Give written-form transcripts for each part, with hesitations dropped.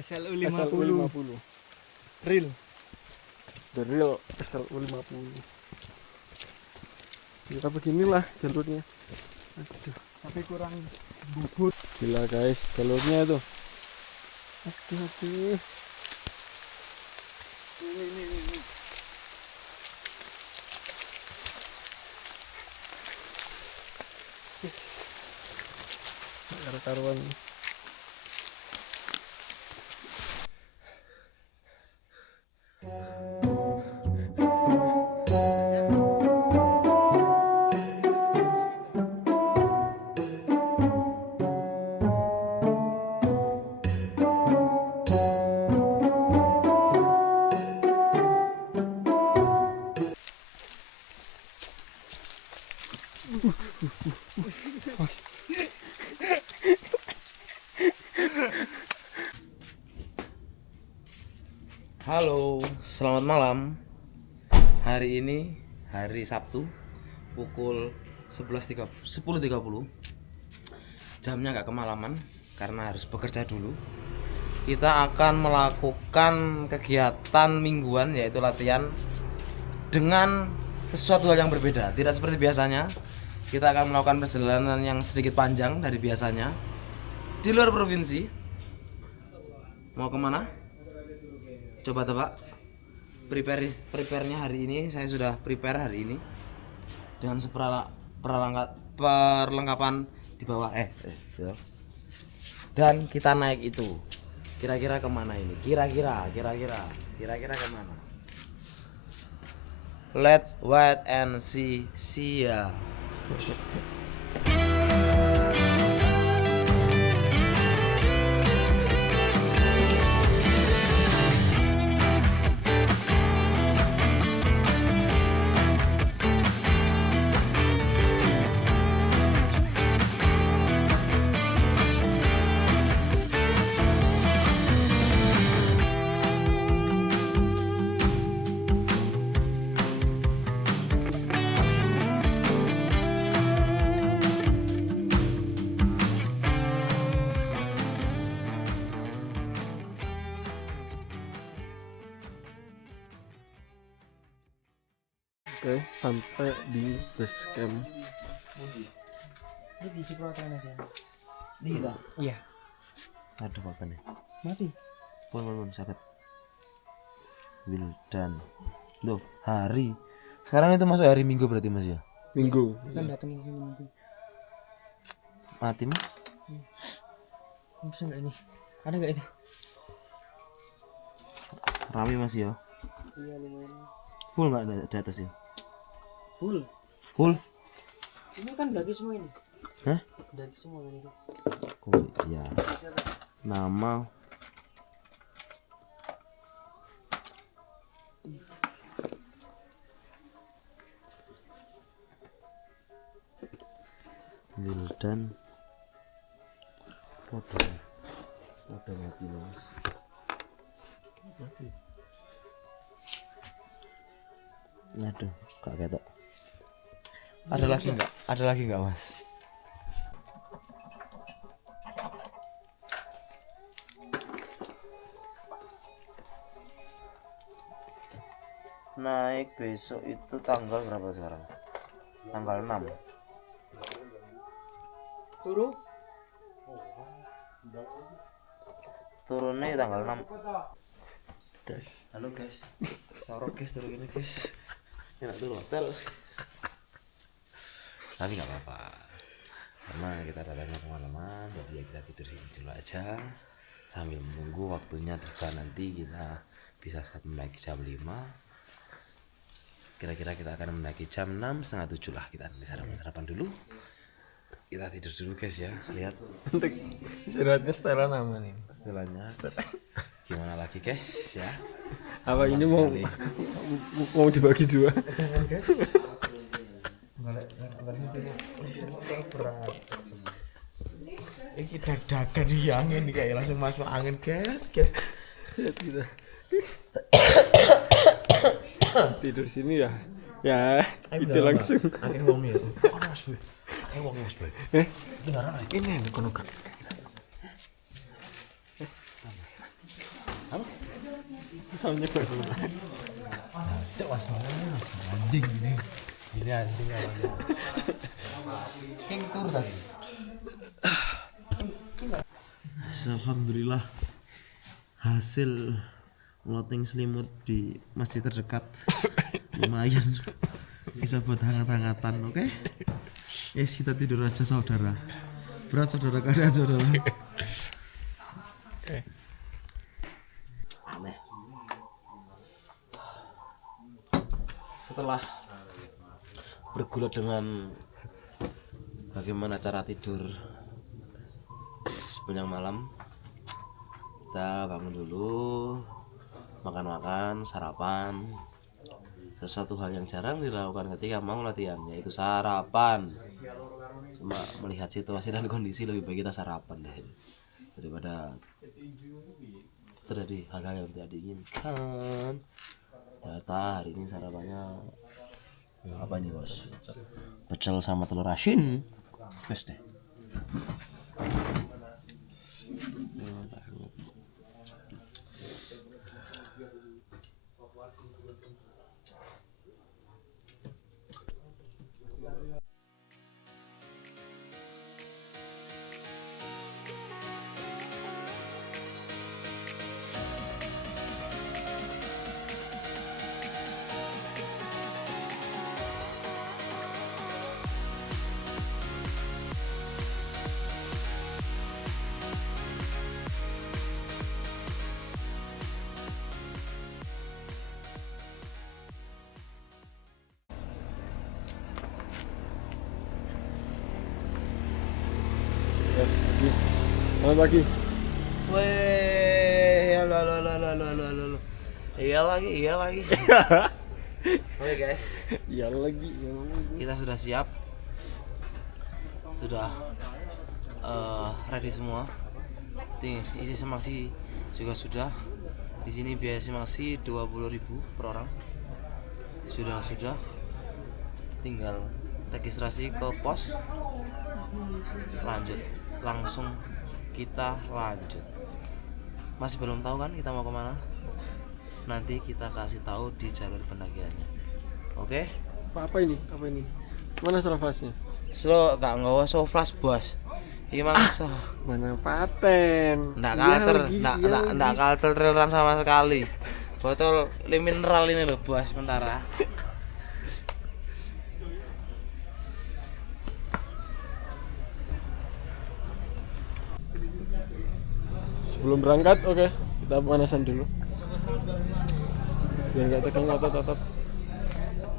SLU 50. Real. The real SLU 50. Ya beginilah jalurnya. Aduh, Tapi kurang bubut. gila guys, jalurnya itu. Aduh. Ini. Karuan. Halo, selamat malam. Hari ini hari Sabtu pukul 10.30. Jamnya nggak kemalaman karena harus bekerja dulu. Kita akan melakukan kegiatan mingguan yaitu latihan dengan sesuatu hal yang berbeda. Tidak seperti biasanya. Kita akan melakukan perjalanan yang sedikit panjang dari biasanya di luar provinsi. Mau kemana? Coba tebak. Prepare-nya hari ini saya sudah prepare hari ini dengan perlengkapan di bawah dan kita naik itu. Kira-kira kemana ini? Kira-kira kemana? Let's wait and see ya. Oke, sampai di base camp. Ini di Cipularang aja. Iya. Iya. Aduh apa nih? Mati. Pun sakit. Wildan. Loh, hari. Sekarang itu masuk hari Minggu berarti Mas ya? Minggu. Kan datang ke sini nanti. Mati Mas. Bisa enggak ini? Ada enggak itu? Rame Mas ya. Iya lumayan. Full enggak di atas ya? Full. Full. Ini kan daki semua ini. Hah? Daki semua ini. Oh iya. Nama Wildan. Foto mati Mas. Aduh, gak ketok. Ada lagi enggak? Ada lagi enggak, Mas? Naik besok itu tanggal berapa sekarang? Tanggal 6. Turunnya tanggal 6. Guys. Halo guys. Sorok guys turun ini guys. Enak tuh hotel. Tapi nggak apa-apa. Karena kita datangnya kemalaman, jadi ya kita tidur sini dulu aja sambil menunggu waktunya tiba, nanti kita bisa start mendaki jam 5. Kira-kira kita akan mendaki jam 6, setengah 7 lah. Kita nanti sarapan dulu. Kita tidur dulu guys ya. Lihat Untuk istirahatnya setelan aman nih. setelahnya. Gimana lagi guys ya? Apa Aman ini sekali. mau dibagi dua? Jangan guys. Berat. Ini dadakan nih angin nih, kayak langsung masuk angin guys. Lihat kita. Tidur sini ya. Ya, itu langsung. Akeh wong ya. Ono Mas Boy. Akeh wong Mas Boy. Beneran ae. Ini yang kono Kak. Soalnya baru. Cek was anjing ini. Ini anjing namanya. King tur tadi. Alhamdulillah hasil loting selimut di masjid terdekat lumayan bisa buat hangat-hangatan, oke? Yes, kita tidur aja saudara. Berat saudara, keadaan saudara. Aneh. Setelah bergulat dengan bagaimana cara tidur sepanjang malam, kita bangun dulu, makan-makan, sarapan. Sesuatu hal yang jarang dilakukan ketika mau latihan, yaitu sarapan. Cuma melihat situasi dan kondisi lebih baik kita sarapan deh, daripada terjadi hal-hal yang tidak diinginkan. Ternyata hari ini sarapannya apa ini bos? Pecel sama telur asin. Best deh. Selamat pagi. Weh, halo. Iya lagi. Oke guys, Iya lagi. kita sudah siap, sudah ready semua. Nih, isi semaksi juga sudah. Di sini biaya semaksi 20.000 per orang. Sudah. Tinggal registrasi ke pos. Lanjut, langsung kita lanjut. Masih belum tahu kan kita mau kemana? Nanti kita kasih tahu di jalur pendakiannya. Oke? Apa ini? Mana surfasnya? Slow gak nggak so flash bos. Ini mang so. Mana paten? Nggak Iya culture, lagi, nggak iya nggak lagi. nggak culture traileran sama sekali. Botol mineral ini loh bos sementara. Sebelum berangkat, oke, kita pemanasan dulu. Biar nggak tegang otot.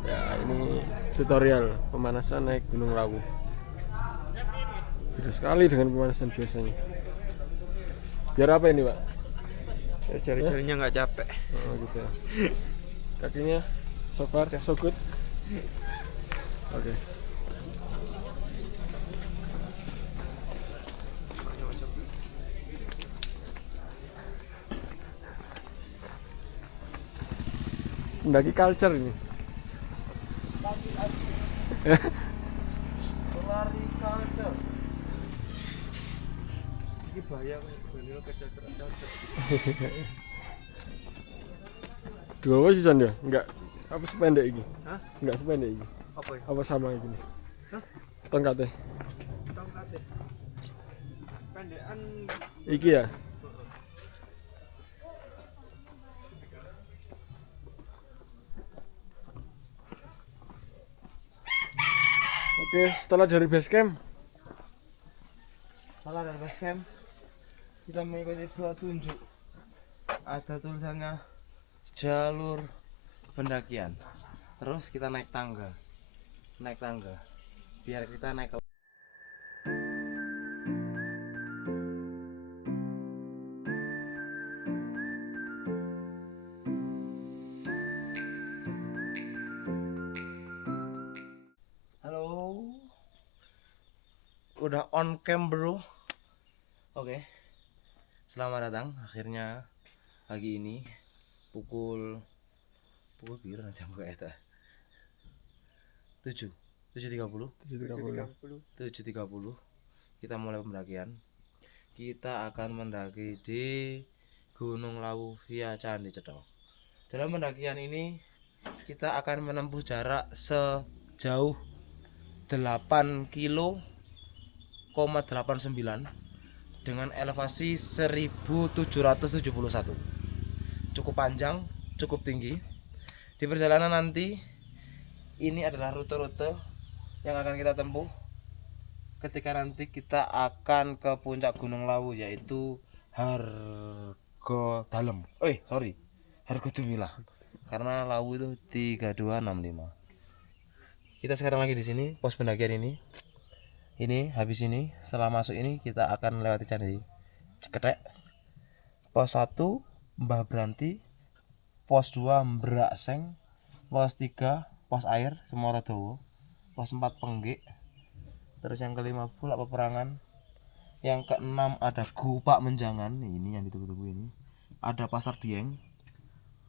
Ya, ini tutorial pemanasan naik Gunung Lawu. Beda sekali dengan pemanasan biasanya. Biar apa ini, Pak? Jari-jarinya nggak capek. Oh, gitu ya. Kakinya so far so good. Oke. Mendaki culture ini. Lari culture. Ini bahaya bener kecacat. Dua apa sih Sanda? Enggak. Apa sependek ini? Hah? Enggak sependek ini. Apa ya? Apa sama ini? Hah? Tongkatnya. Tongkatnya. Pendekan. Iki ya. Oke, setelah dari base camp, Salah dan base camp, kita mengikuti dua tunjuk. Ada tulisannya jalur pendakian. Terus kita naik tangga. Biar kita naik ke Halo. Udah on cam, bro. Oke. Selamat datang akhirnya pagi ini pukul biru jam kayak 7:30 kita mulai pendakian. Kita akan mendaki di Gunung Lawu via Candi Cetro. Dalam pendakian ini kita akan menempuh jarak sejauh 8,89 dengan elevasi 1771. Cukup panjang, cukup tinggi. Di perjalanan nanti ini adalah rute-rute yang akan kita tempuh ketika nanti kita akan ke puncak Gunung Lawu, yaitu Hargodalem. Hargodumilah. Karena Lawu itu 3265. Kita sekarang lagi di sini, pos pendakian ini. Ini habis ini, setelah masuk ini kita akan melewati Candi Ceketek. Pos 1 Mbah Branti, pos 2 Mbrak Seng, pos 3 pos air Semorodowo, pos 4 Penggik. Terus yang kelima Bulak Peperangan. Yang keenam ada Gupak Menjangan, ini yang ditunggu-tunggu ini. Ada Pasar Dieng,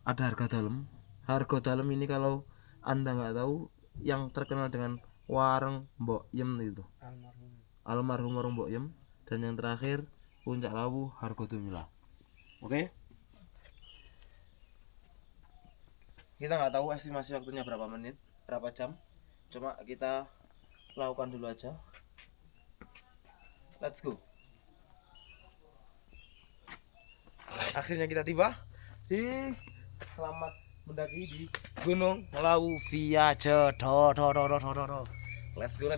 ada Hargodalem. Hargodalem ini kalau Anda nggak tahu, yang terkenal dengan warung Mbok Yem itu. Almarhum warung Mbok Yem. Dan yang terakhir Puncak Lawu Hargodumilah. Oke? Kita nggak tahu estimasi waktunya berapa menit, berapa jam. Cuma kita lakukan dulu aja. Let's go. Akhirnya kita tiba di selamat mendaki di Gunung Lawu via Jodo. Let's go.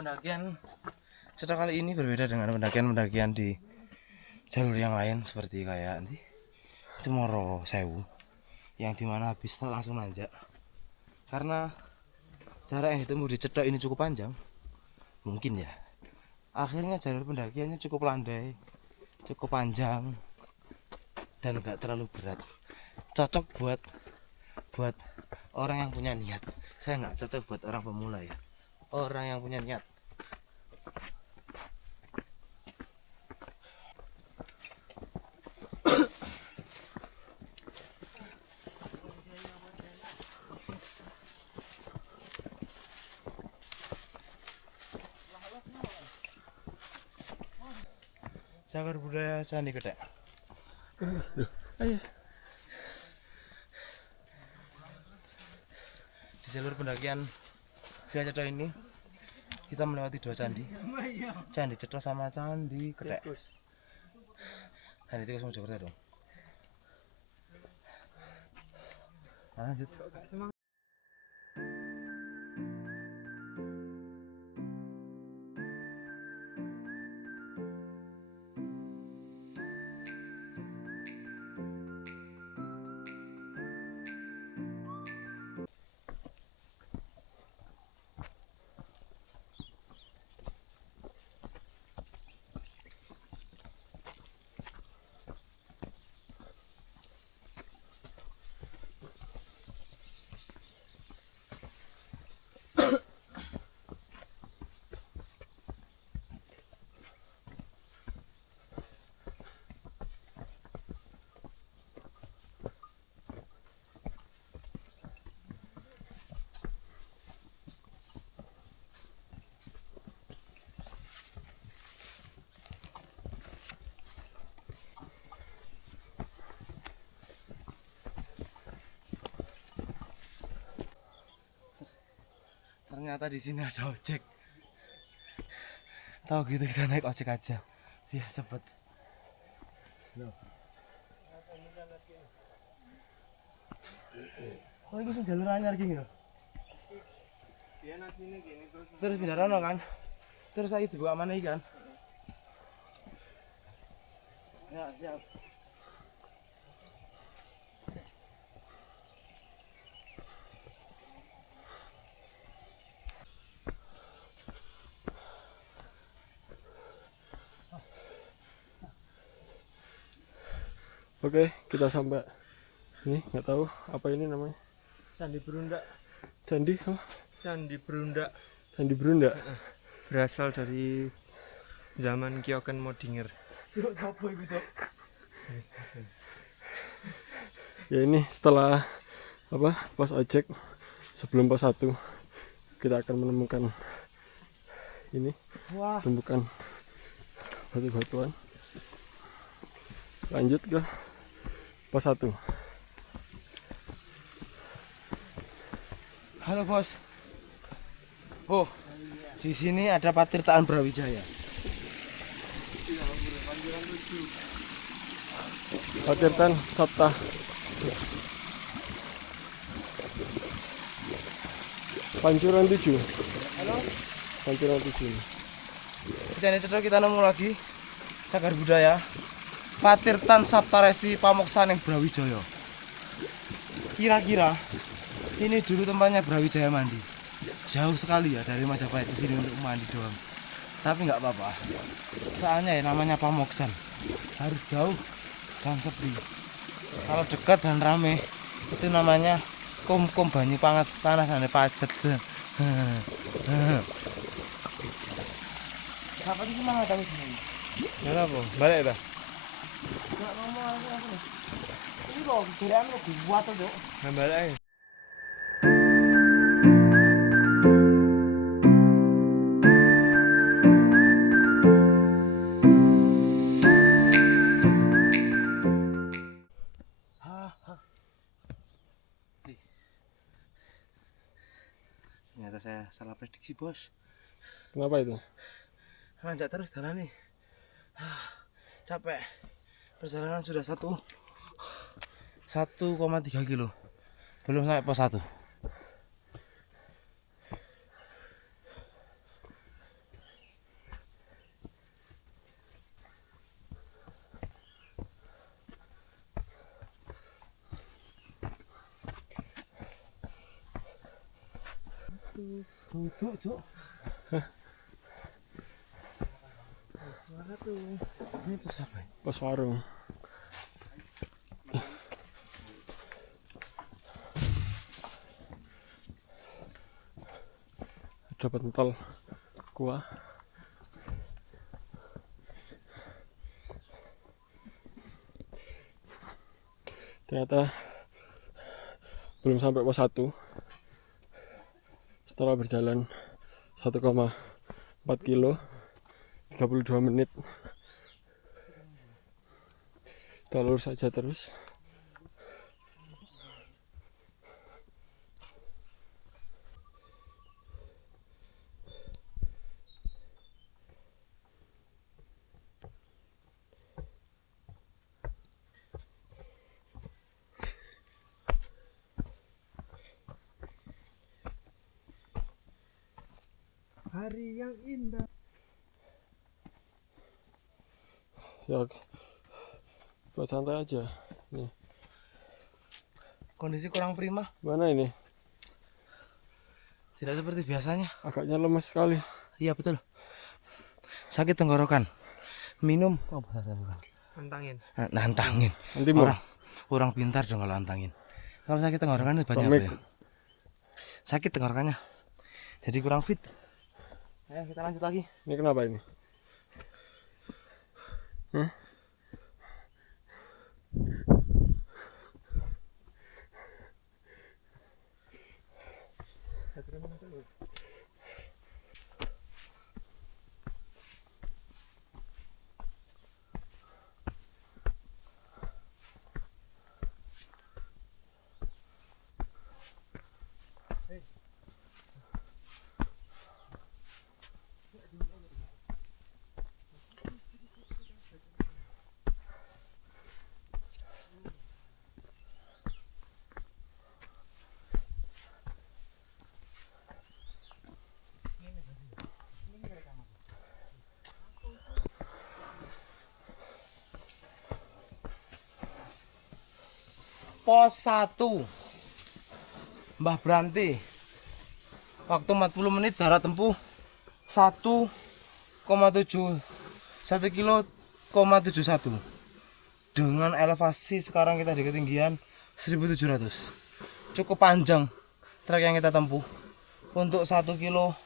Pendakian setelah kali ini berbeda dengan pendakian di jalur yang lain, seperti kayak nanti Cemoro Sewu yang dimana habis langsung nanjak. Karena jarak yang ditempuh di Cedok ini cukup panjang, mungkin ya, akhirnya jalur pendakiannya cukup landai, cukup panjang, dan gak terlalu berat. Cocok buat orang yang punya niat. Saya nggak cocok buat orang pemula ya, orang yang punya niat. Cagar budaya Candi Ceketek. Di jalur pendakian via Ceketek ini kita melewati dua candi, Candi Ceketek sama Candi Ceketek. Candi Tikus Mojokerto dong. Lanjut. Ternyata di sini ada ojek. Tahu gitu kita naik ojek aja biar cepet. Oh ini jalur anyar gini loh. Terus pindah rono kan. Terus saya dibawa mana ikan? Ya siap. Oke, kita sampai ini, nggak tahu apa ini namanya. Candi Berunda. Candi apa? Candi Berunda Candi Berunda. berasal dari zaman Kyoken Modinger. Ya ini setelah apa pos ojek sebelum pos 1 kita akan menemukan ini tumpukan batu-batuan. Lanjut ke pos 1. Halo bos. Oh, di sini ada Patirtaan Brawijaya. Patirtaan Sabta. Pancuran 7. Halo. Pancuran 7. Di sini cedok kita nemu lagi cagar budaya Patirtaan Saptaresi Pamoksaning Brawijaya. Kira-kira ini dulu tempatnya Brawijaya mandi. Jauh sekali ya dari Majapahit ke sini untuk mandi doang. Tapi nggak apa-apa. Soalnya ya namanya Pamoksan. Harus jauh dan sepi. Kalau dekat dan rame itu namanya kum banyu panas ane pacet. Apa sih semangat aku sini? Kenapa? Balik dah. Nggak ngomong aku. Ini kok gerean lo buat tuh. Nah, balik aja. Ternyata saya salah prediksi bos. Kenapa itu? Nanjak terus jalan nih. Capek. Perjalanan sudah 1,3 kilo. Belum sampai pos 1. Duduk, Cuk. Mana tuh? Ini pos apa? Pos warung. Ada pentol kuah. Ternyata belum sampai pos 1. Setelah berjalan 1,4 kilo 32 menit kita lurus saja terus. Hari yang indah. Ya buat santai aja nih. Kondisi kurang prima, Mana ini? tidak seperti biasanya. Agaknya lemes sekali. Iya betul. Sakit tenggorokan. Minum. Antangin. Nantangin. Nanti mau Orang pintar dong kalau nantangin. Kalau sakit tenggorokan itu banyak Tomik. apa ya? Sakit tenggorokannya. Jadi kurang fit. Ayo kita lanjut lagi. Ini kenapa ini? pos 1 Mbah Branti. Waktu 40 menit, jarak tempuh 1,7 1 kilo 71 dengan elevasi sekarang kita di ketinggian 1700. Cukup panjang trek yang kita tempuh. Untuk 1 kilo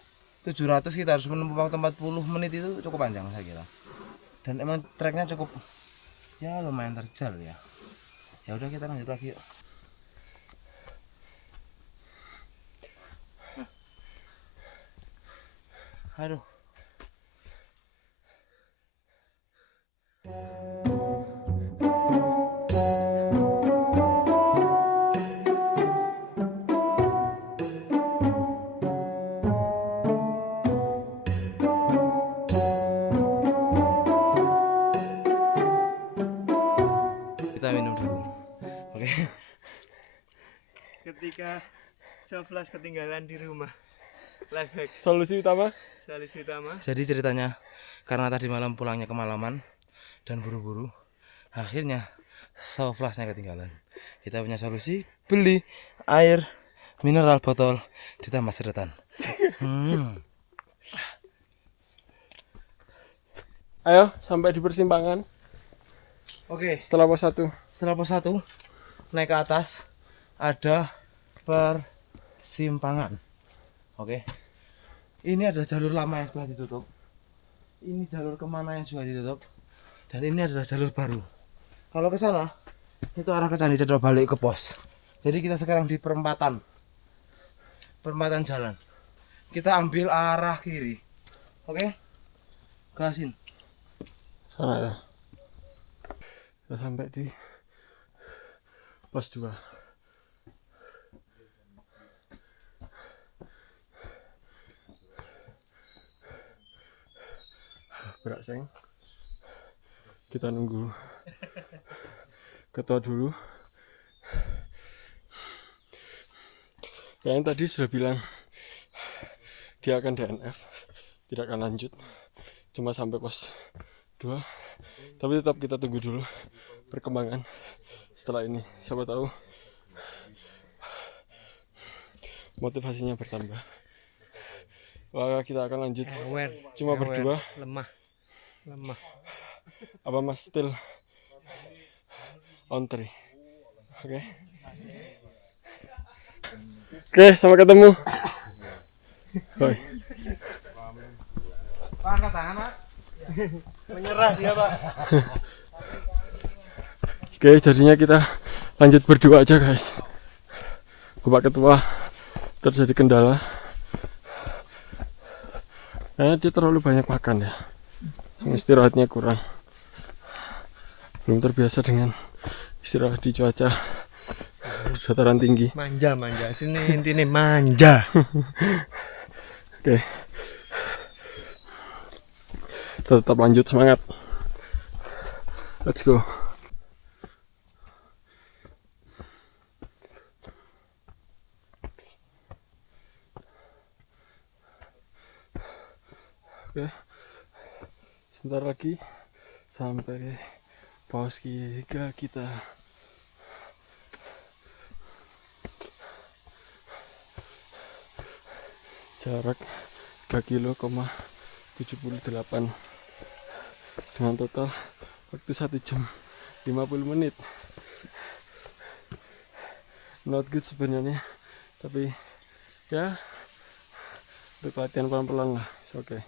700 kita harus menempuh waktu 40 menit, itu cukup panjang saya kira. Dan emang treknya cukup ya lumayan terjal ya. Ya udah, kita lanjut lagi yuk. Aduh. Kita minum dulu. Oke. Ketika Soflas ketinggalan di rumah. Life hack. Solusi utama? Solusi utama. Jadi ceritanya, karena tadi malam pulangnya kemalaman dan buru-buru, akhirnya Soflasnya ketinggalan. Kita punya solusi, beli air mineral botol ditambah sedotan. Ayo sampai di persimpangan Oke, setelah pos 1. setelah pos 1 naik ke atas ada persimpangan. Oke, ini ada jalur lama yang sudah ditutup, ini jalur kemana yang sudah ditutup, dan ini adalah jalur baru. Kalau ke sana itu arah ke Candi Cedro, balik ke pos. Jadi kita sekarang di perempatan jalan. Kita ambil arah kiri. Oke, gasin. Sana ya. Kita sampai di pos 2. Berak seng. Kita nunggu ketua dulu. Yang tadi sudah bilang dia akan DNF, tidak akan lanjut, cuma sampai pos 2. Tapi tetap kita tunggu dulu perkembangan setelah ini. Siapa tahu motivasinya bertambah. Wah, kita akan lanjut. Cuma berdua. Lemah. Apa Mas still on 3? Oke. Oke, sampai ketemu. Bye. Pak, angkat tangan, Pak. Menyerah dia, Pak. Oke, jadinya kita lanjut berdua aja, guys. Bapak Ketua terjadi kendala. Dia terlalu banyak makan ya. Istirahatnya kurang. Belum terbiasa dengan istirahat di cuaca dataran tinggi. Manja. Sini intinya manja. Oke. Tetap lanjut, semangat. Let's go. Oke. Sebentar lagi sampai pos 3 kita. Jarak 3,78 km dengan total waktu 1 jam 50 menit. Not good sebenarnya, tapi ya untuk latihan pelan-pelan lah. Oke.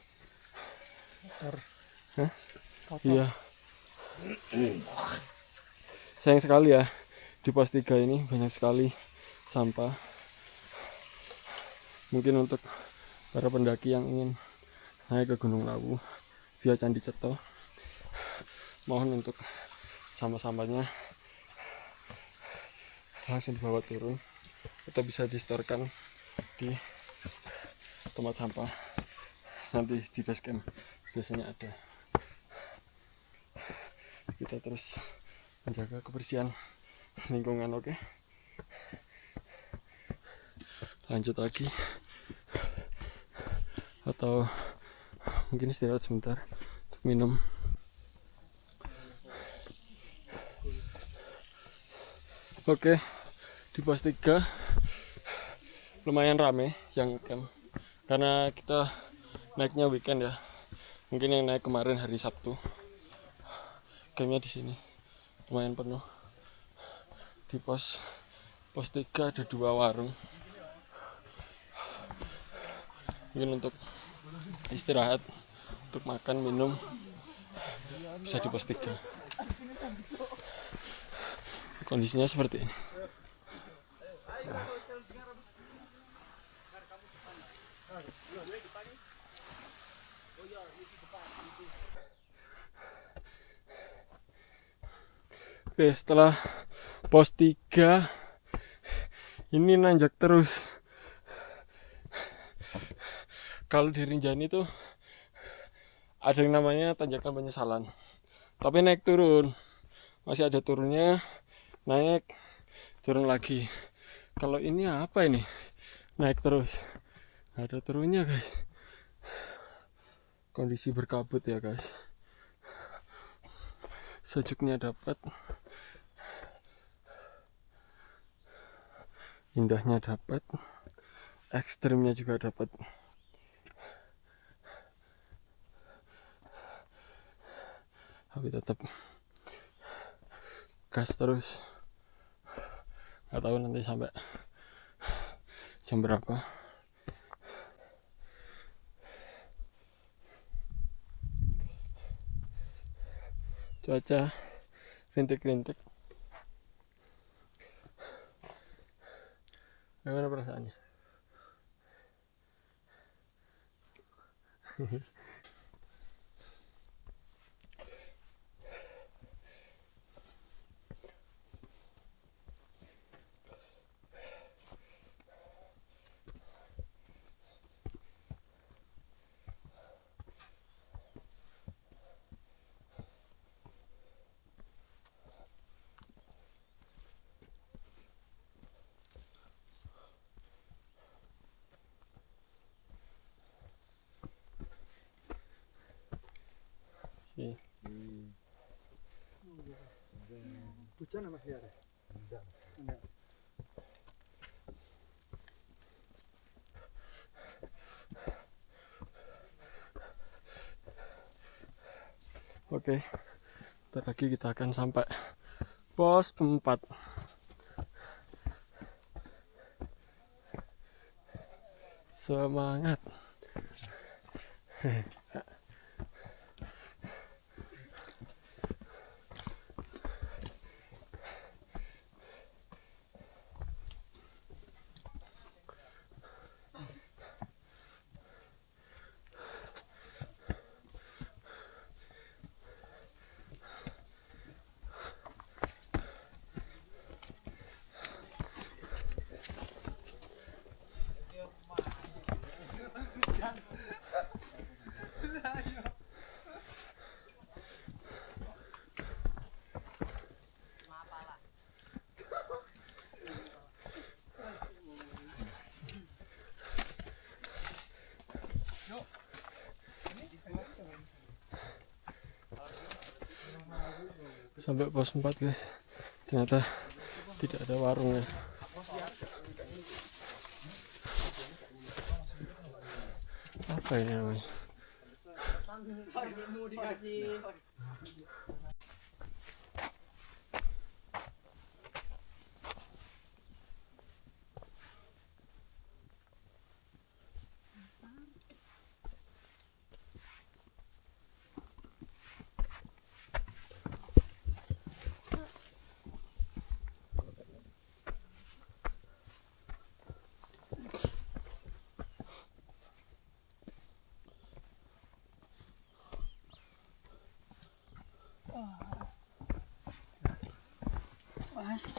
Iya. Sayang sekali ya, di pos 3 ini banyak sekali sampah. Mungkin untuk para pendaki yang ingin naik ke Gunung Lawu via Candi Ceto, mohon untuk sampah-sampahnya langsung dibawa turun atau bisa distorkan di tempat sampah nanti di base camp, biasanya ada. Kita terus menjaga kebersihan lingkungan. Oke, lanjut lagi atau mungkin istirahat sebentar untuk minum. Oke, di pos 3 lumayan rame yang camp karena kita naiknya weekend ya. Mungkin yang naik kemarin hari Sabtu. Campnya di sini lumayan penuh. Di pos 3 ada 2 warung. Mungkin untuk istirahat, untuk makan, minum bisa di pos 3. Kondisinya seperti ini. Oke, setelah pos 3 ini nanjak terus. Kalau di Rinjani tuh ada yang namanya tanjakan penyesalan, tapi naik turun, masih ada turunnya, naik turun lagi. Kalau ini apa ini, naik terus, nggak ada turunnya guys. Kondisi berkabut ya guys, sejuknya dapat, indahnya dapat, ekstrimnya juga dapat. Tapi tetap gas terus. Gak tahu nanti sampai jam berapa. Cuaca rintik-rintik. Gimana perasaannya? Hujan mas ya? Oke, ntar lagi kita akan sampai pos 4. Semangat. Sampai pos 4 guys, ternyata tidak ada warung ya. Apa ini namanya?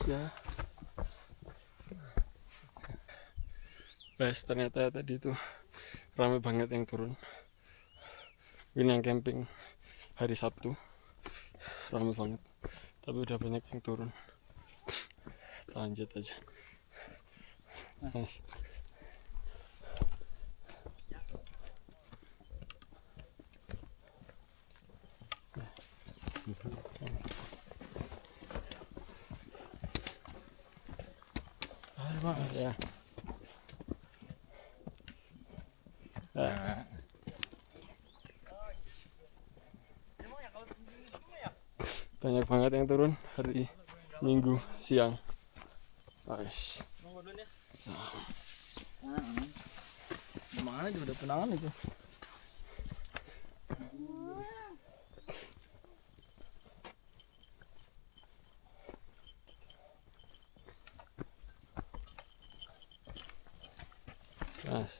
Ya. Guys, ternyata tadi itu ramai banget yang turun. Ini yang camping hari Sabtu, ramai banget. Tapi udah banyak yang turun. Kita lanjut aja. Mas. Ya. Nah. Banyak banget yang turun hari Minggu siang. Guys. Mana juga udah penangan itu. Mas.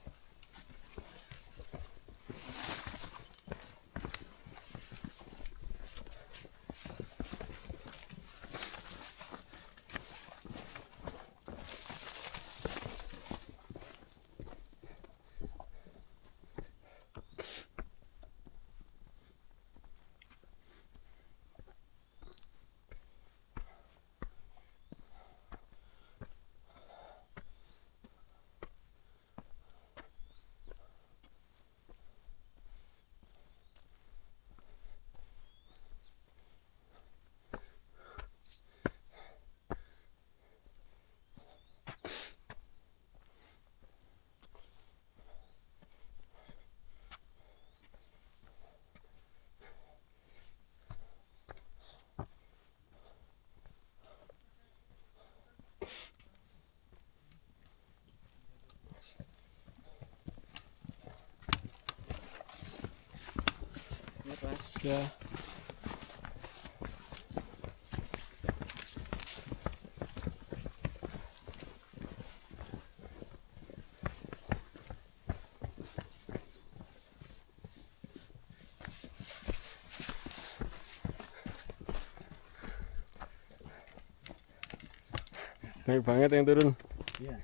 Ya. Banyak banget yang turun. Iya.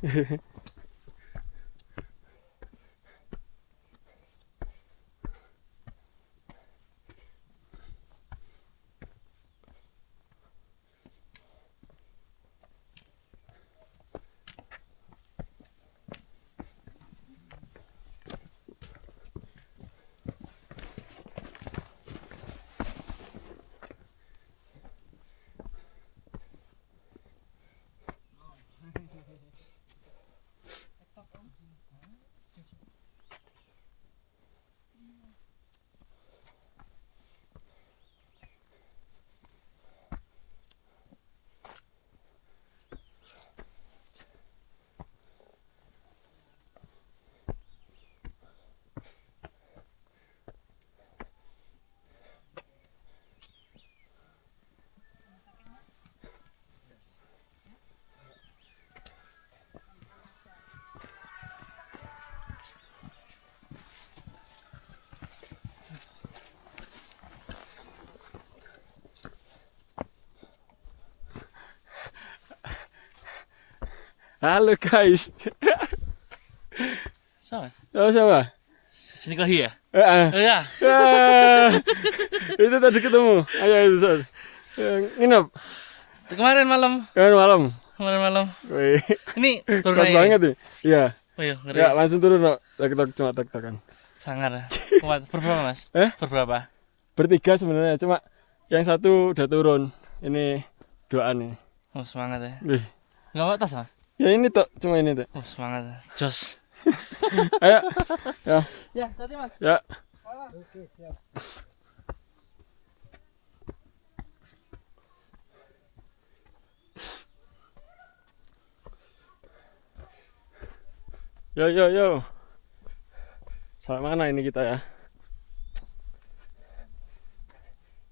Halo guys. Sama. Sama. Sini kali ya? Eh. Oh ya. Itu tadi ketemu. Ayo itu. Nginep. Kemarin malam. Malam. Kemarin malam. Wih. Ini turun Kuat aja. banget nih. Iya. Oh iya, ngeri. Ya langsung turun kok. Tak cuma tak-takan. Sangar. Kuat. Berberapa Mas? Berberapa? Bertiga sebenarnya, cuma yang satu udah turun. Ini doaan nih. Oh semangat ya. Wih. Nggak mau tas Mas? Ya ini tok, cuma ini tok. Oh semangat. Jos. Ayo. Ya. Ya, tadi Mas. Ya. Oke, siap. Yo. Sampai mana ini kita ya?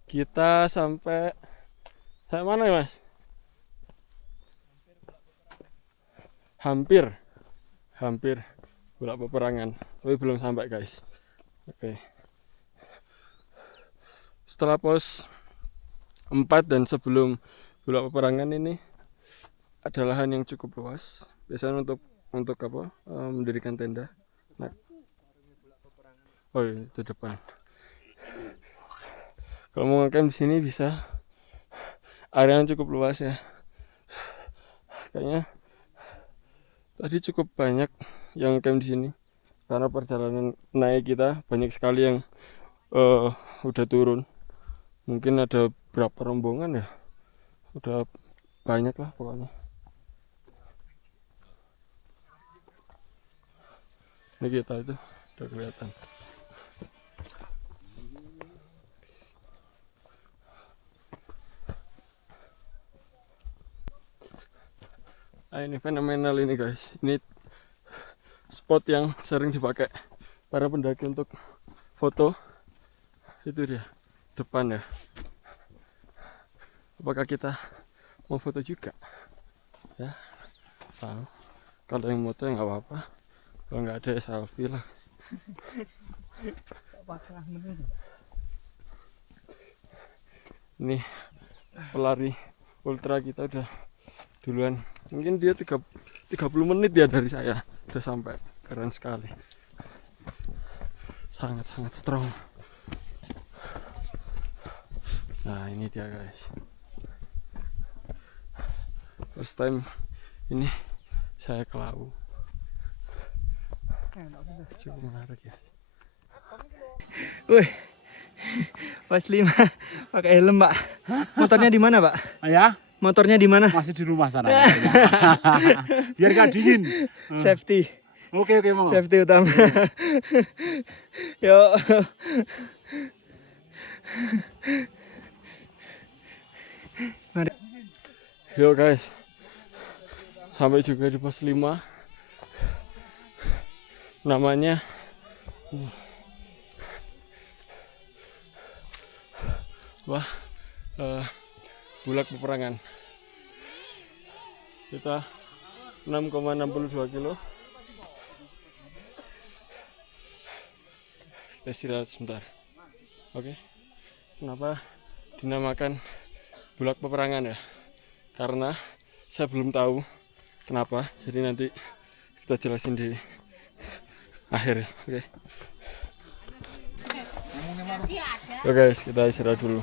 Kita sampai mana ya, Mas? Hampir bola peperangan, tapi belum sampai guys. Oke. Setelah pos 4 dan sebelum bola peperangan ini ada lahan yang cukup luas, biasanya untuk apa? Mendirikan tenda. Nah. Oh iya, itu depan. Kalau mau ngecamp di sini bisa, area yang cukup luas ya. Kayaknya tadi cukup banyak yang camp di sini karena perjalanan naik kita banyak sekali yang udah turun. Mungkin ada berapa rombongan ya? Udah banyak lah pokoknya. Ini kita itu udah kelihatan. Nah, ini fenomenal ini guys. Ini spot yang sering dipakai para pendaki untuk foto. Itu dia depan ya. Apakah kita mau foto juga? Ya, so, kalau yang foto ya nggak apa-apa. Kalau nggak ada ya selfie lah. Ini pelari ultra kita udah duluan. Mungkin dia 30 menit ya dari saya. Udah sampai. Keren sekali. Sangat-sangat strong. Nah, ini dia guys. First time ini saya ke Lawu. Cukup menarik ya. Wih, pas 5 pakai helm Pak. Motornya di mana Pak? Ya, Motornya di mana? masih di rumah sana. Biar gak dingin. Safety, Oke, monggo. safety utama. Yuk. Yo guys, sampai juga di pos 5. Namanya Bulak Peperangan. Kita 6,62 kilo. Kita istirahat sebentar. Oke. Kenapa dinamakan Bulak Peperangan ya? Karena saya belum tahu kenapa. Jadi nanti kita jelasin di akhir. Oke. Oke guys, kita istirahat dulu.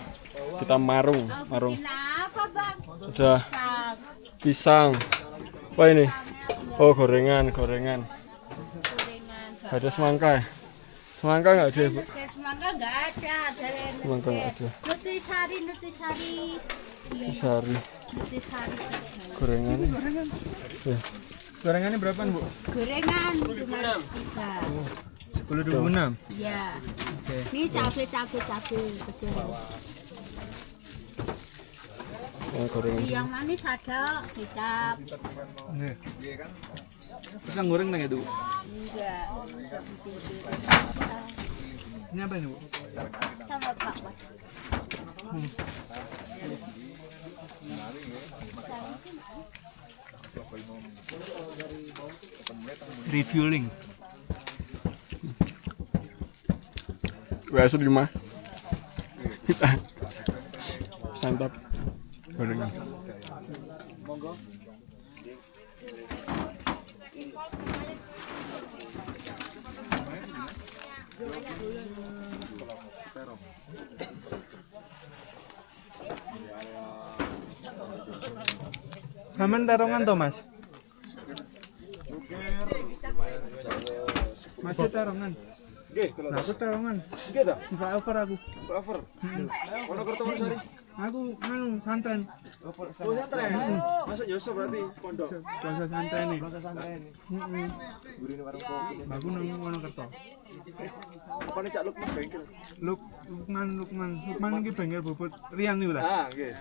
Kita marung. Udah pisang. Apa ini? Oh, gorengan. Ada semangka ya? Semangka nggak ada, Bu? Semangka nggak ada. Semangka nggak ada. Nutrisari. Nutrisari. Gorengan. Ya. Gorengannya berapa Bu? Gorengan cuma 10.026. ya. Ini cabai. Gorengan. Yang manis ada kecap. Pisang goreng nggak itu? Enggak. Ini apa ini Bu? Sama Pak. Refueling. Biasa di rumah. Kita santap gorengan. Aman tarongan toh Mas? Masih tarongan. Nah, aku tarongan. Nggih ta? Flyover aku. Cover. Ono kertone sari. Aku santren. Oh, santren. Masuk Yosef berarti pondok. Bahasa santren nih. Burine warung kopi. Aku nang Wonokerto. Apa nih Cak Lukman bengkel? Lukman iki bengkel bobot Rian niku ta. Ah, nggih.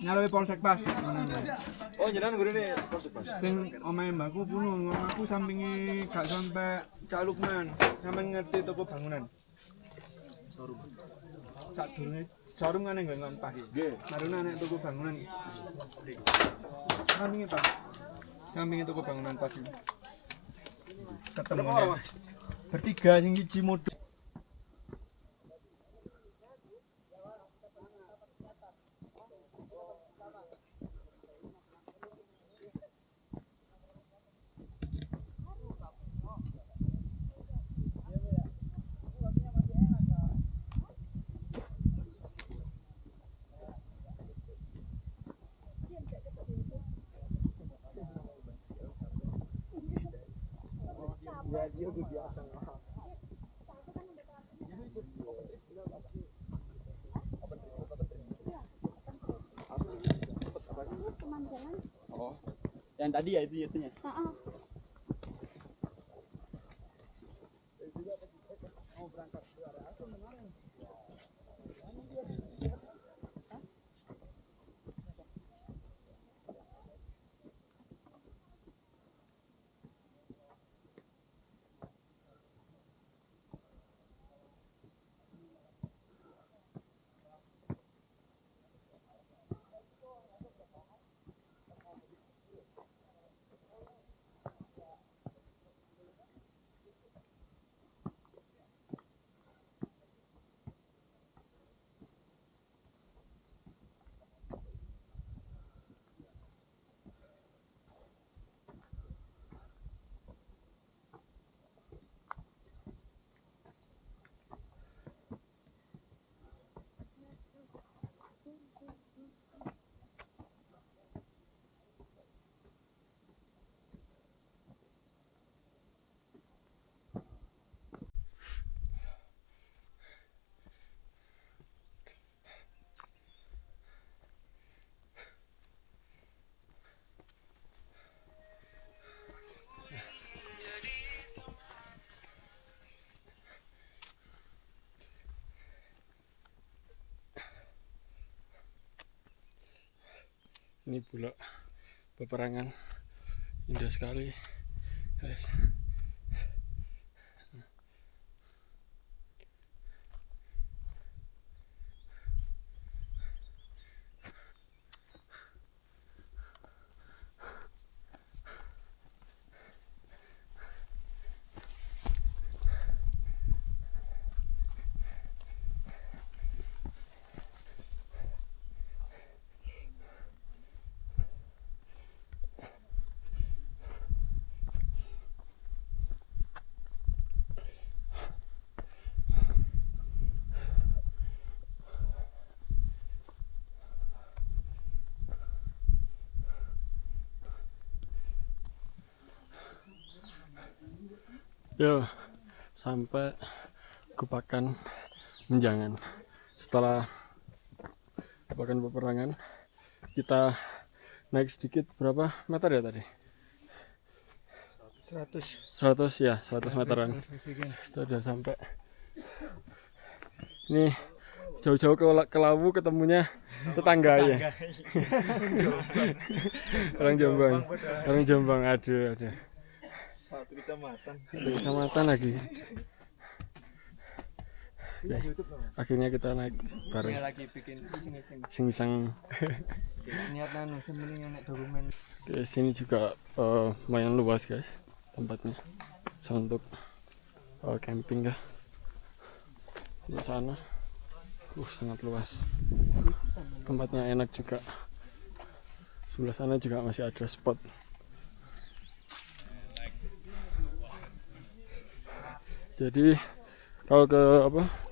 Nyalowe Polsek Pas. Oh, jenengan gurine Polsek Pas. Sing omahe mbakku kuno, omahku sampinge gak sampe Cak Lukman. Sampeyan ngerti toko bangunan. Sadurunge showroom kan nggon Pas. Nggih. Maruna nek toko bangunan. Sampinge Pak. Sampinge toko bangunan Pas iki. Ketemu. Berapa orang, Mas? Bertiga sing siji modul. Yang tadi ya itu itunya. Ini bulak peperangan, indah sekali guys. Yo, sampai Kupakan Menjangan. Setelah Kupakan peperangan, kita naik sedikit, berapa meter ya tadi? 100 ya, 100 meteran. Kita udah sampai. Ini jauh-jauh ke Lawu, ketemunya tetangga ya. Orang Jombang, aduh. Satu kecamatan. Kecamatan lagi. Oke, akhirnya kita naik bareng. Lagi bikin Sing-sang. niat nanu sebenarnya naik dokumen. Oke, sini juga lumayan luas guys tempatnya. Bisa untuk camping ya. Di sana, sangat luas. Tempatnya enak juga. Sebelah sana juga masih ada spot. Jadi kalau ke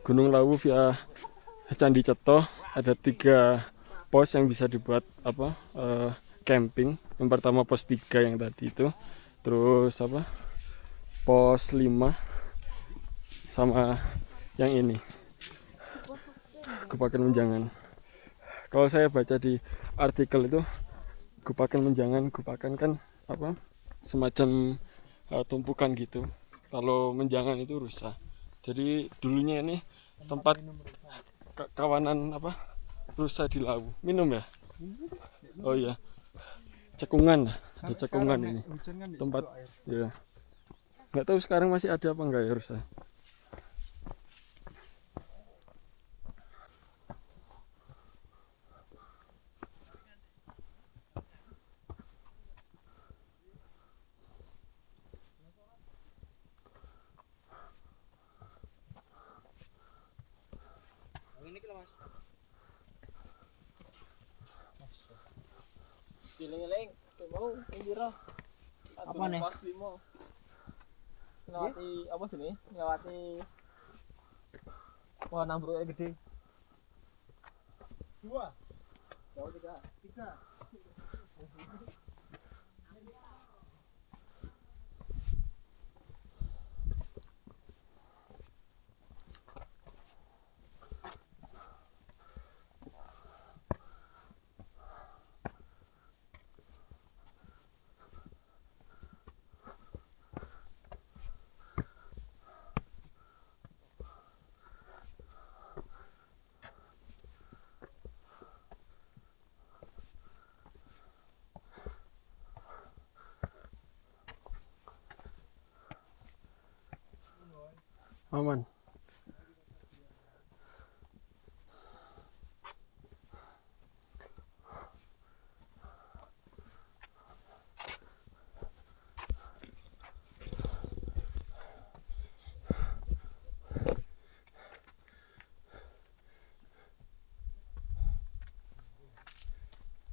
Gunung Lawu via Candi Ceto ada 3 pos yang bisa dibuat camping. Yang pertama pos 3 yang tadi itu, terus pos 5 sama yang ini Kupakan Menjangan. Kalau saya baca di artikel itu Kupakan Menjangan, Kupakan kan semacam tumpukan gitu. Kalau Menjangan itu rusa. Jadi dulunya ini tempat kawanan rusa di Lawu. Minum ya? Oh iya. Cekungan, ada cekungan ini. Tempat ya. Nggak tahu sekarang masih ada apa enggak ya rusa. Giling-giling, mau pinggir apa nih? Pos 5. Lewati apa sini? Lewati pohon ambruk yang gede. 2. Jauh 3. Aman.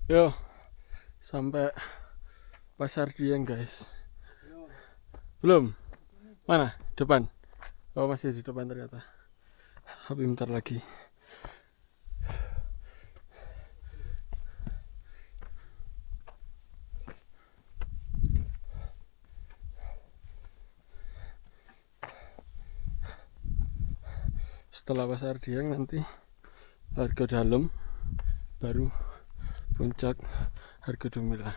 Yo, sampai Pasar Dieng guys. Belum? Mana? Depan? Oh, masih di depan ternyata. Tapi bentar lagi. Setelah Pasar Dieng nanti Harga Dalem, baru puncak Harga Dumila.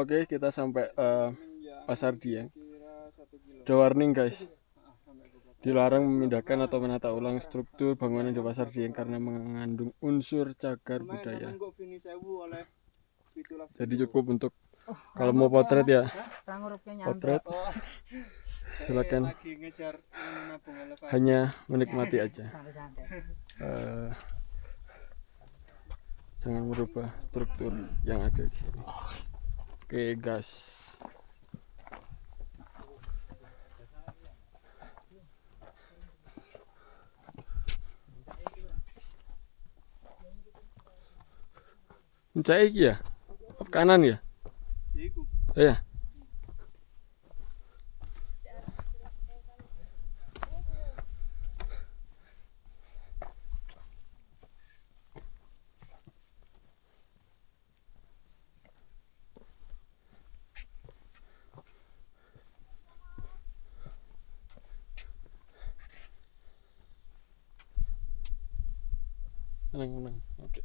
Oke, kita sampai Pasar Dieng. Kira 1 kilo. Ada warning guys. Dilarang memindahkan atau menata ulang struktur bangunan di Pasar Dieng karena mengandung unsur cagar budaya. Kok finish 1000 oleh 17. Jadi cukup untuk kalau mau potret ya, potret silakan Lagi ngejar nabung elevasi. hanya menikmati aja. Jangan merubah struktur yang ada di sini. Oke, gas. Mencai iki ya? Kanan ya? Iku. Iya. Tenang. Oke.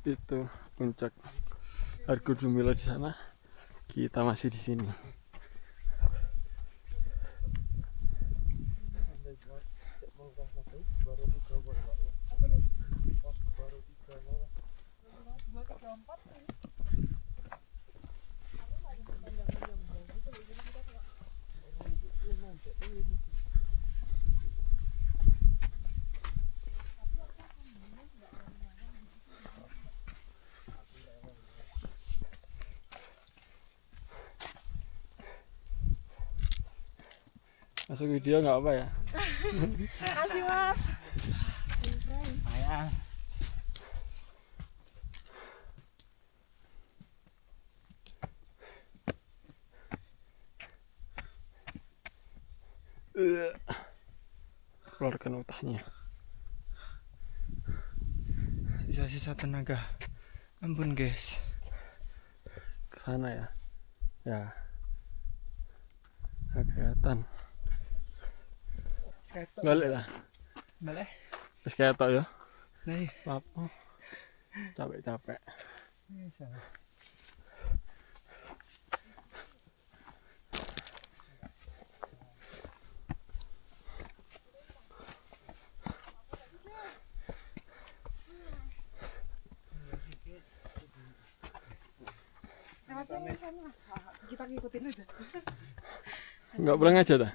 Itu puncak Argo Dumila di sana. Kita masih di sini. Masuk video nggak apa ya? Kasih mas. Keluarkan utahnya. Sisa-sisa tenaga. Ampun guys. Ke sana ya. Ya. Nggak kelihatan. Balik lah. Balik. Terus kayak tok ya. Nih. Apa? Capek-capek. Lewatnya sana mas. Kita ngikutin aja. Nggak pulang aja dah.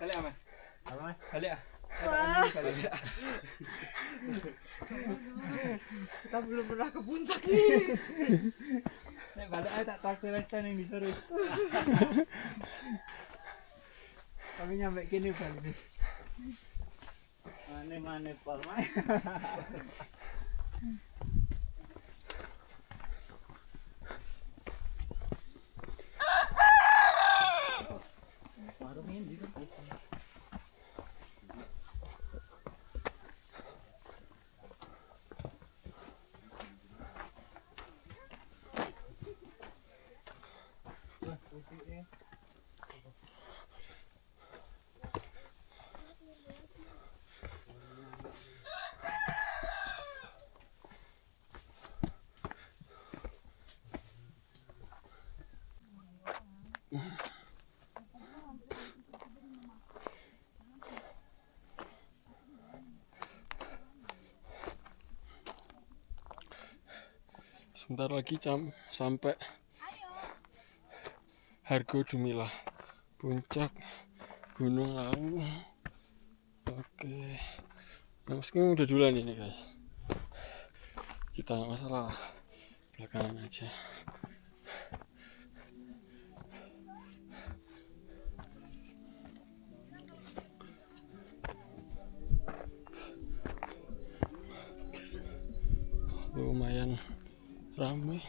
Balik apa? Balik ah. Wah. Kita belum pernah ke puncak nih. Nek balik aja tak traktir stand yang disuruh. Kami nyampe kini balik. Mane parmai. Sebentar lagi sampai Argo Dumila, puncak Gunung Lawu. Oke, nah, meskipun udah duluan ini guys, kita nggak masalah, belakangan aja. rame.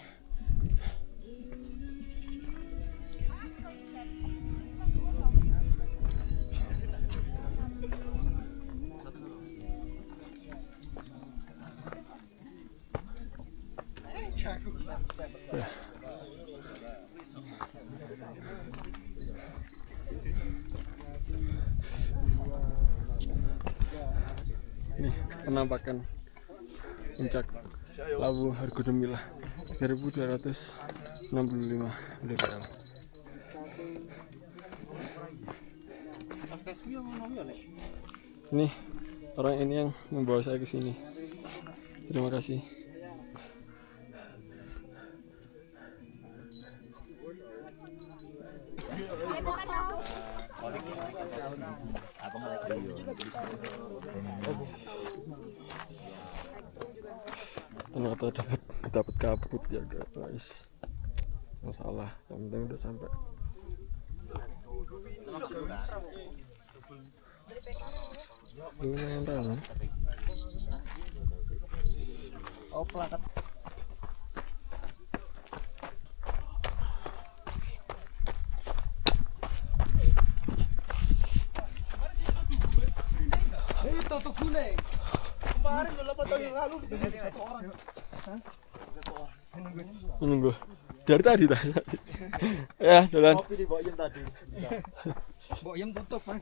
Ini penampakan puncak Lawu Hargodumilah 3265 mdpl. Ini orang ini yang membawa saya ke sini. Terima kasih. Ternyata dapat kabut ya guys. Masalah, yang penting udah sampai. Lumayan ramai. Oh, plakat. Itu tuh kuning. Kemarin beberapa tahun yang lalu satu orang. Menunggu dari tadi ya jalan. Kopi di Mbok Yem tadi. Mbok Yem tutup, Mas.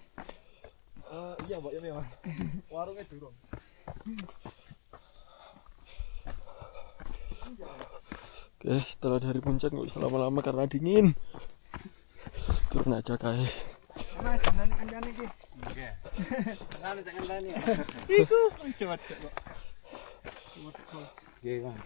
Iya, Mbok Yem ya, Mas. Warungnya durung. Oke, setelah dari puncak nggak usah lama-lama karena dingin. Turun aja guys. Mas, nanti kancane iki. Nggih. Lah nek kancane. Iku wis cewek kok. Nggih, Mas.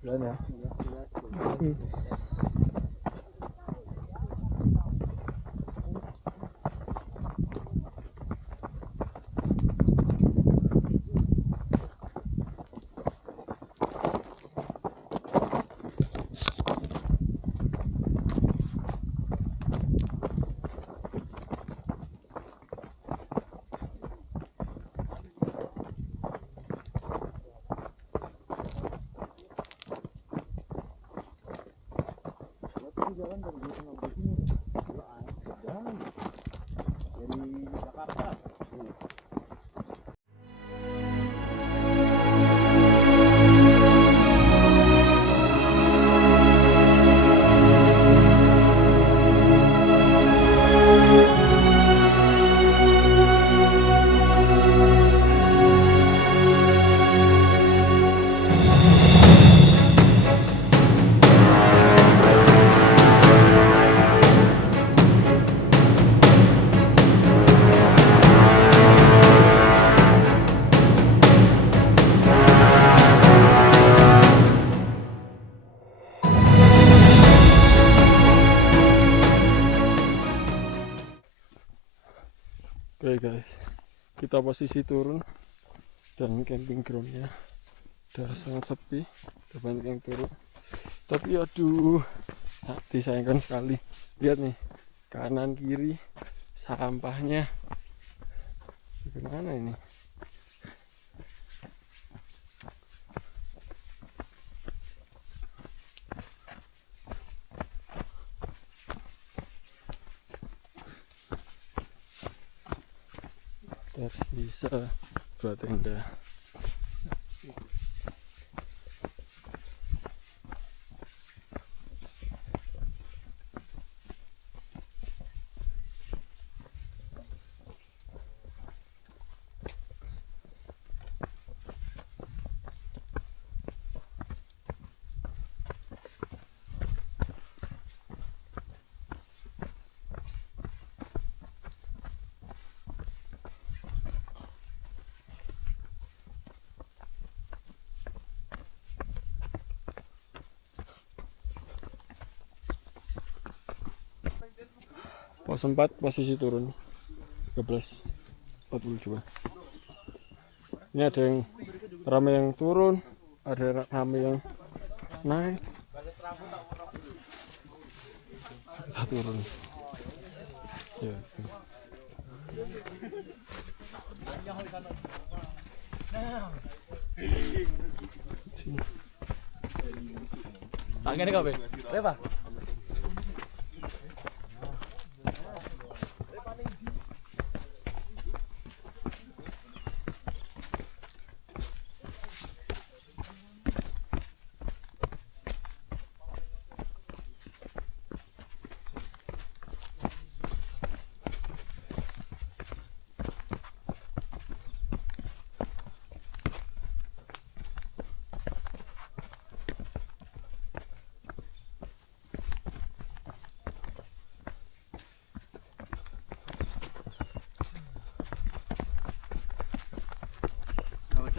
Jalan ya. Oke guys, kita posisi turun dan camping groundnya udah sangat sepi, udah banyak yang turun. Tapi aduh, disayangkan sekali. Lihat nih, kanan kiri sampahnya. Bagaimana ini? Tersisa 2 tenda. Pos 4 posisi turun 13.42. Ini ada yang rame yang turun, ada rame yang naik. Kita turun. Ya. Sini. Tak ngene kok, Ben. Lepas.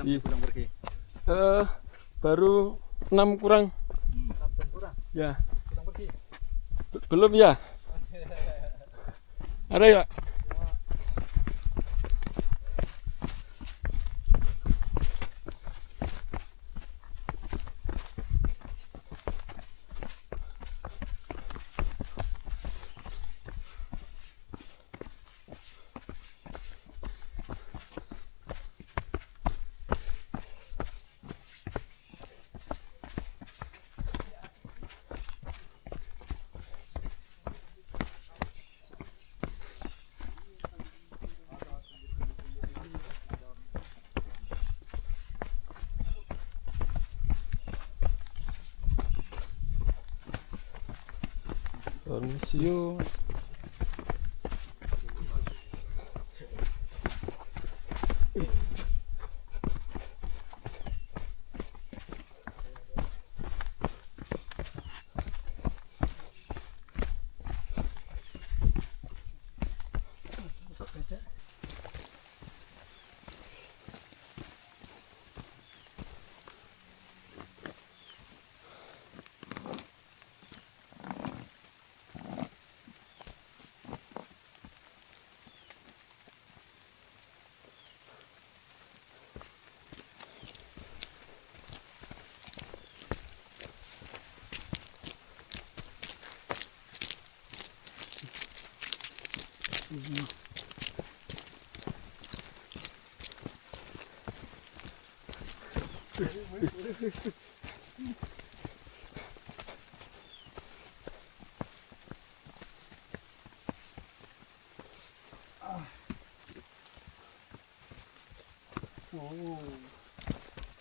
Si, baru 6 kurang. Ya. Belum ya? Ada ya? Permisi.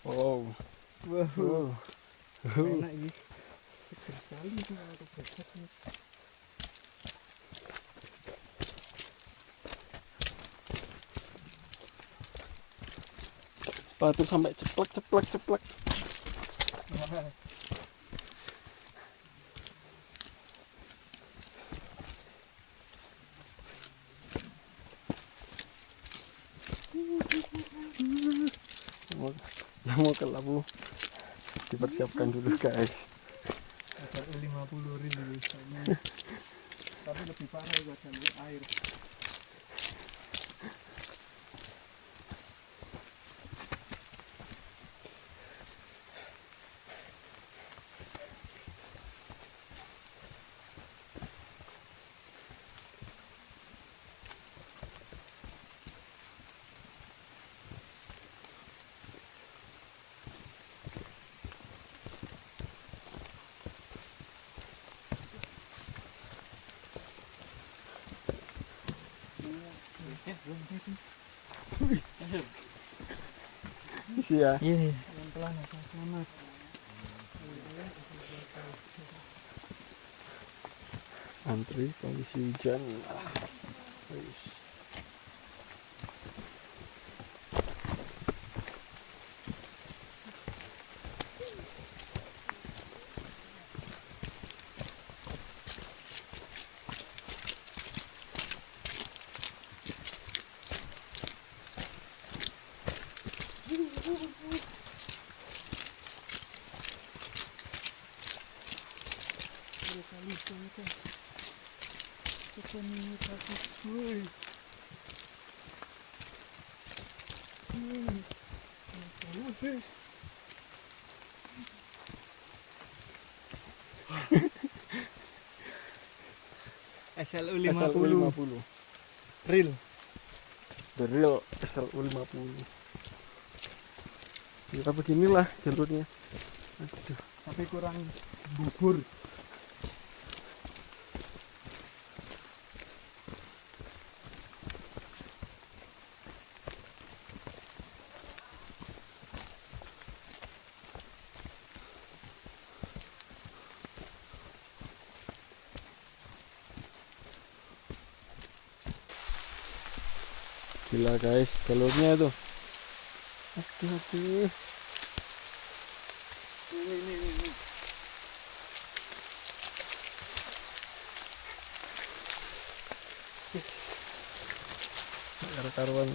Wow. Wow. Enak ini. Seger sekali ini kalau kebeset nih. Sepatu sampai ceplek. Yang mau ke Labu dipersiapkan dulu guys. Ada 50 rin biasanya. Tapi lebih parah juga jalur air. Isi ya. Iya. Pelan-pelan asal selamat. Antri kondisi hujan. SLU SLU 50 50. real. The real SLU 50. Ya beginilah jalurnya. Aduh. Tapi kurang bubur. Gila guys, jalurnya itu. Aduh. Ini. Karuan.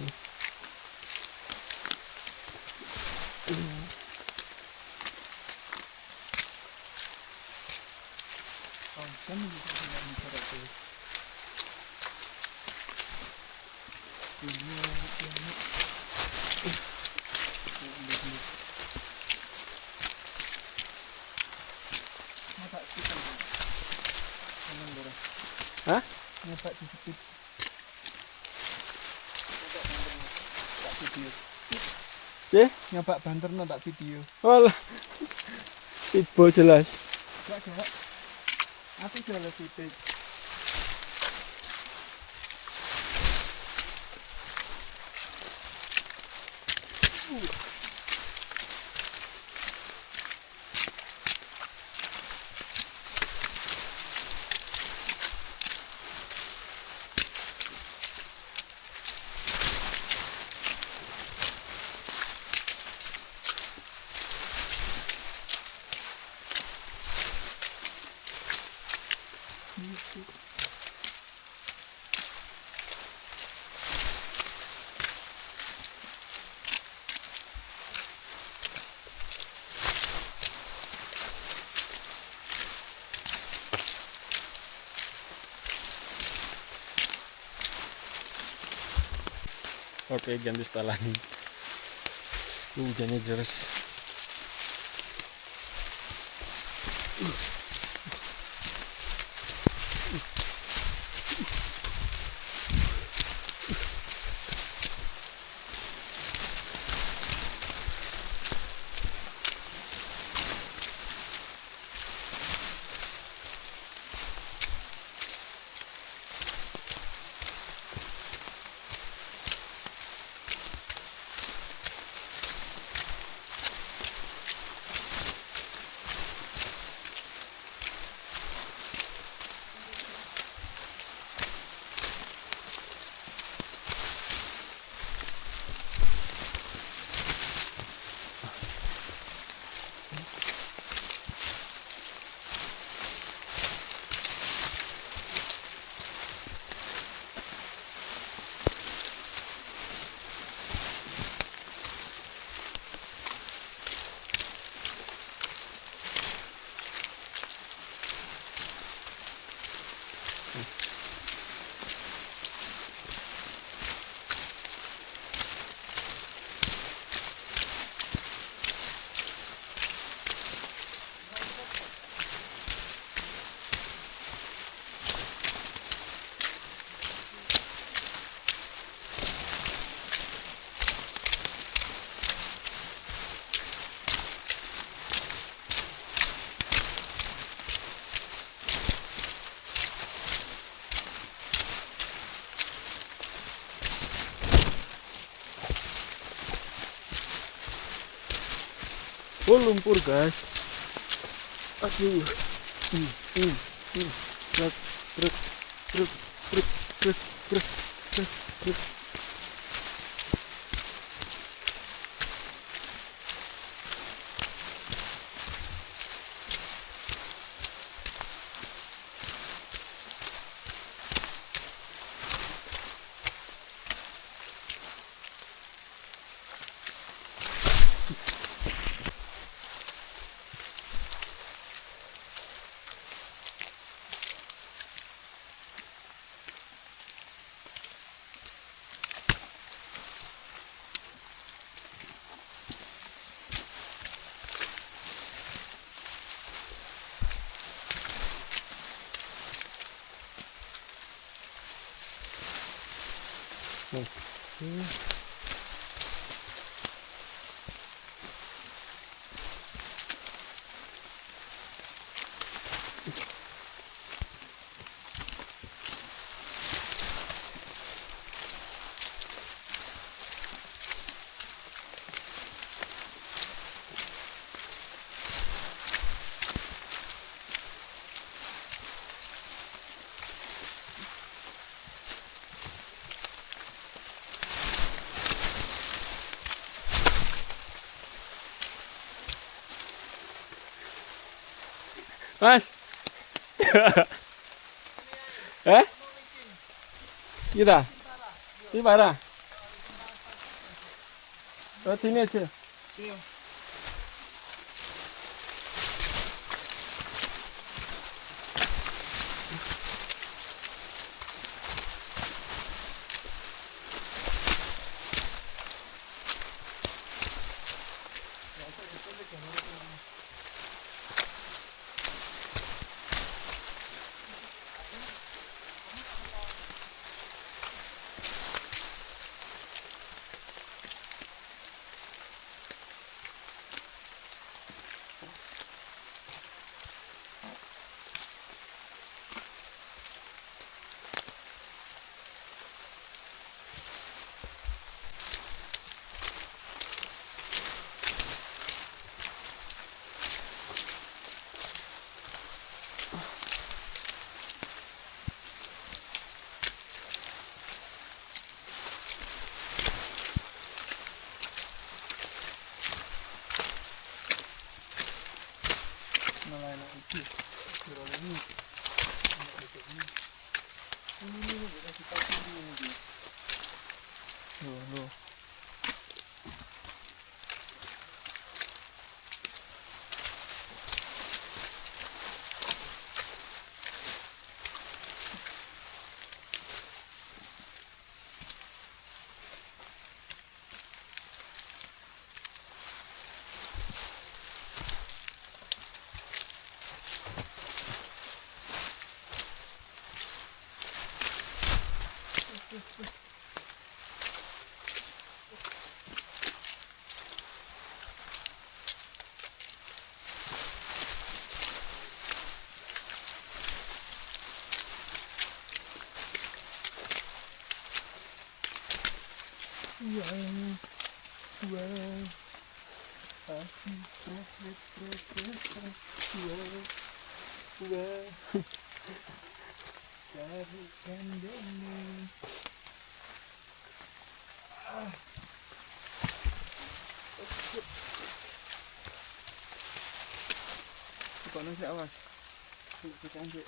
Hah? Nyepak di video. Ya? Nyoba banter tak video. Walah. Ibu jelas. Gak. Aku jalan titik. Oke, ganti setelan. Hujannya deras. Oh, lumpur guys. Aduh. Truk, truk, truk, truk, truk, truk, truk, truk. Mas. Eh? Kita? Ini parah. Lewat sini aja. Kok nasi awas. Tekan sik.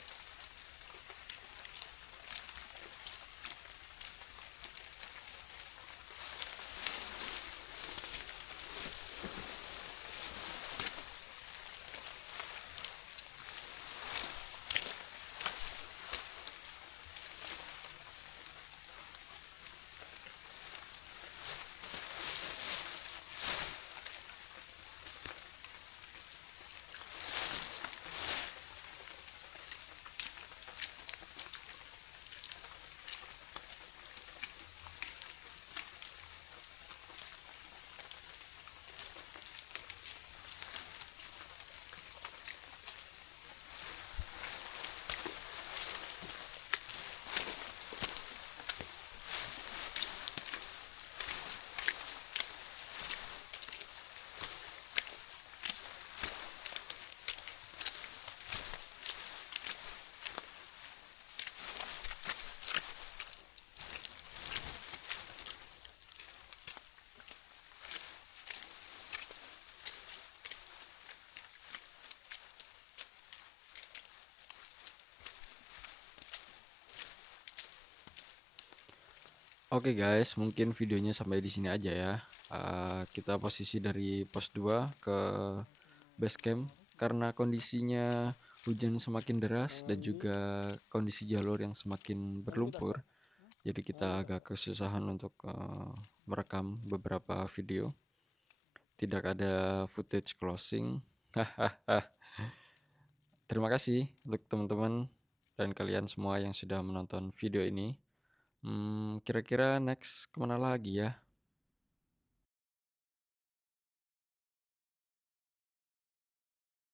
Oke guys, mungkin videonya sampai di sini aja ya. Kita posisi dari pos 2 ke base camp karena kondisinya hujan semakin deras dan juga kondisi jalur yang semakin berlumpur. Jadi kita agak kesusahan untuk merekam beberapa video. Tidak ada footage closing. Terima kasih untuk teman-teman dan kalian semua yang sudah menonton video ini. Kira-kira next kemana lagi ya?